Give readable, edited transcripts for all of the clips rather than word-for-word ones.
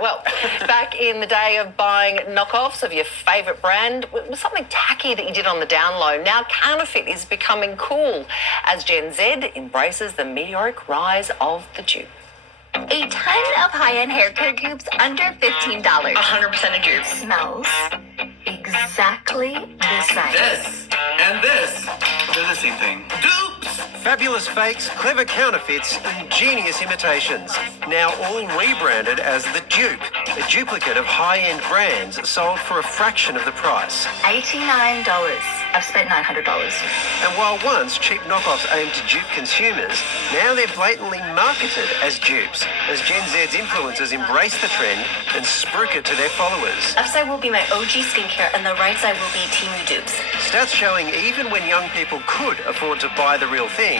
Well, back in the day of buying knockoffs of your favourite brand, it was something tacky that you did on the down low. Now counterfeit is becoming cool as Gen Z embraces the meteoric rise of the dupe. A ton of high-end hair care dupes under $15. 100% a dupe. Smells exactly the same. This and this, they're the same thing. Dupes! Fabulous fakes, clever counterfeits, ingenious imitations. Now all rebranded as the dupe, a duplicate of high-end brands sold for a fraction of the price. $89. I've spent $900. And while once cheap knockoffs aimed to dupe consumers, now they're blatantly marketed as dupes, as Gen Z's influencers embrace the trend and spruik it to their followers. Upside will be my OG skincare and the right side will be Temu dupes. Stats showing even when young people could afford to buy the real thing,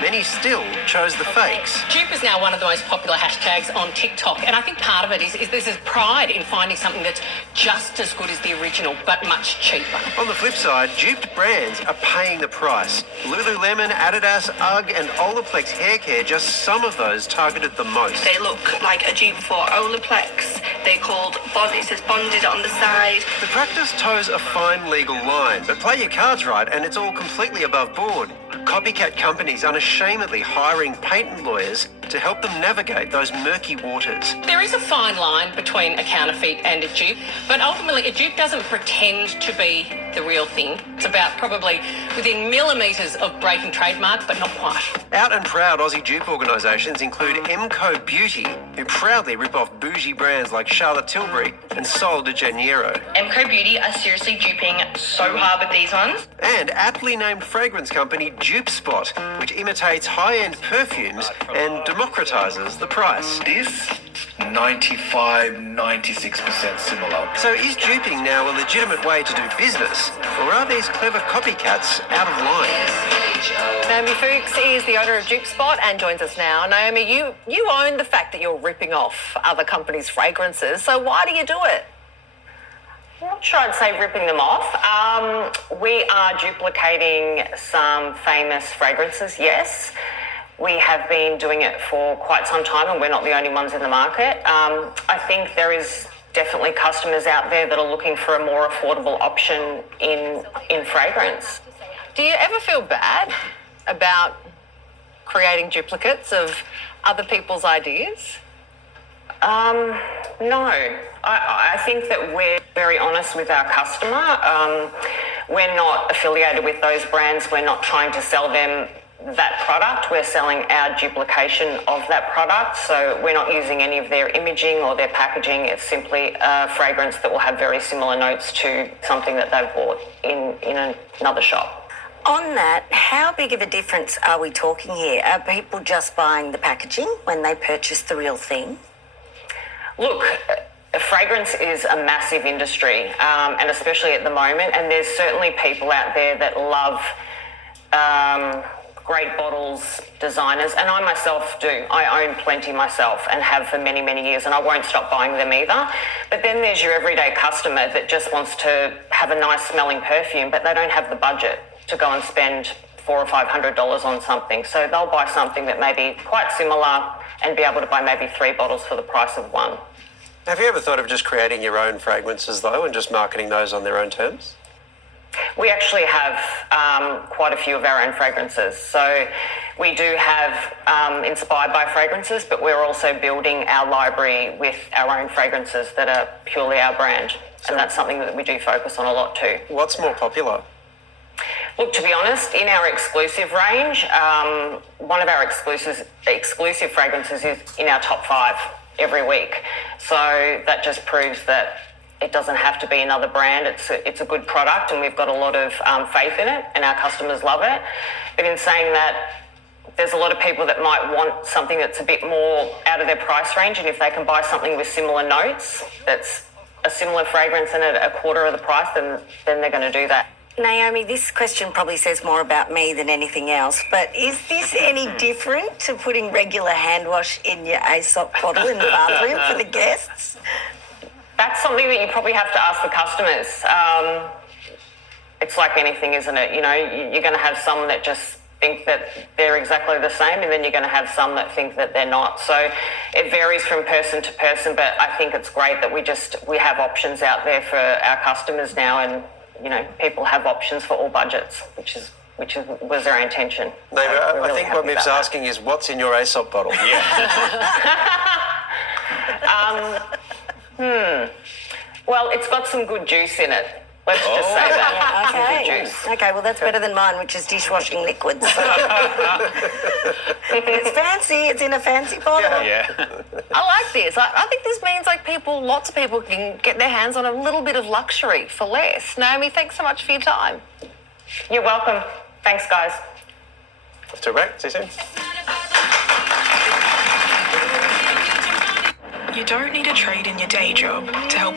many still chose the fakes. Dupe is now one of the most popular hashtags on TikTok, and I think part of it is there's this pride in finding something that's just as good as the original, but much cheaper. On the flip side, duped brands are paying the price. Lululemon, Adidas, UGG and Olaplex hair care, just some of those targeted the most. They look like a dupe for Olaplex. They're called Bond. It says bonded on the side. The practice toes a fine legal line, but play your cards right and it's all completely above board. Copycat companies unashamedly hiring patent lawyers to help them navigate those murky waters. There is a fine line between a counterfeit and a dupe, but ultimately a dupe doesn't pretend to be the real thing. It's about probably within millimetres of breaking trademark, but not quite. Out and proud Aussie dupe organisations include MCO Beauty, who proudly rip off bougie brands like Charlotte Tilbury and Sol de Janeiro. MCO Beauty are seriously duping so hard with these ones. And aptly named fragrance company Dupe Spot, which imitates high-end perfumes and democratises the price. This, 95-96% similar. So is duping now a legitimate way to do business, or are these clever copycats out of line? Naomi Fuchs is the owner of Dupe Spot and joins us now. Naomi, you own the fact that you're ripping off other companies' fragrances, so why do you do it? I'm not sure I'd say ripping them off. We are duplicating some famous fragrances, yes. We have been doing it for quite some time and we're not the only ones in the market. I think there is definitely customers out there that are looking for a more affordable option in fragrance. Do you ever feel bad about creating duplicates of other people's ideas? No. I think that we're very honest with our customer. We're not affiliated with those brands. We're not trying to sell them that product. We're selling our duplication of that product. So we're not using any of their imaging or their packaging. It's simply a fragrance that will have very similar notes to something that they've bought in another shop. On that, how big of a difference are we talking here? Are people just buying the packaging when they purchase the real thing? Look, fragrance is a massive industry, and especially at the moment, and there's certainly people out there that love great bottles, designers, and I myself do. I own plenty myself and have for many, many years, and I won't stop buying them either. But then there's your everyday customer that just wants to have a nice smelling perfume, but they don't have the budget to go and spend $400 or $500 on something. So they'll buy something that may be quite similar and be able to buy maybe 3 bottles for the price of 1. Have you ever thought of just creating your own fragrances though and just marketing those on their own terms? We actually have quite a few of our own fragrances. So we do have inspired by fragrances, but we're also building our library with our own fragrances that are purely our brand. And that's something that we do focus on a lot too. What's more popular? Look, to be honest, in our exclusive range, one of our exclusive fragrances is in our top 5 every week. So that just proves that it doesn't have to be another brand. It's a good product and we've got a lot of faith in it and our customers love it. But in saying that, there's a lot of people that might want something that's a bit more out of their price range, and if they can buy something with similar notes that's a similar fragrance and at a quarter of the price, then they're going to do that. Naomi, this question probably says more about me than anything else, but is this any different to putting regular hand wash in your Aesop bottle in the bathroom for the guests? That's something that you probably have to ask the customers. It's like anything, isn't it? You know, you're going to have some that just think that they're exactly the same, and then you're going to have some that think that they're not. So it varies from person to person, but I think it's great that we have options out there for our customers now, and people have options for all budgets, which was our intention. Neighbour, So we're I really think what happy Miv's about that. asking is what's in your Aesop bottle? Well, it's got some good juice in it. Let's just say that. Some good Okay. juice. Okay, well, that's better than mine, which is dishwashing liquids. It's fancy. It's in a fancy bottle. Yeah. I like this. I think this means lots of people can get their hands on a little bit of luxury for less. Naomi, thanks so much for your time. You're welcome. Thanks, guys. Off to a break. See you soon. You don't need a trade in your day job to help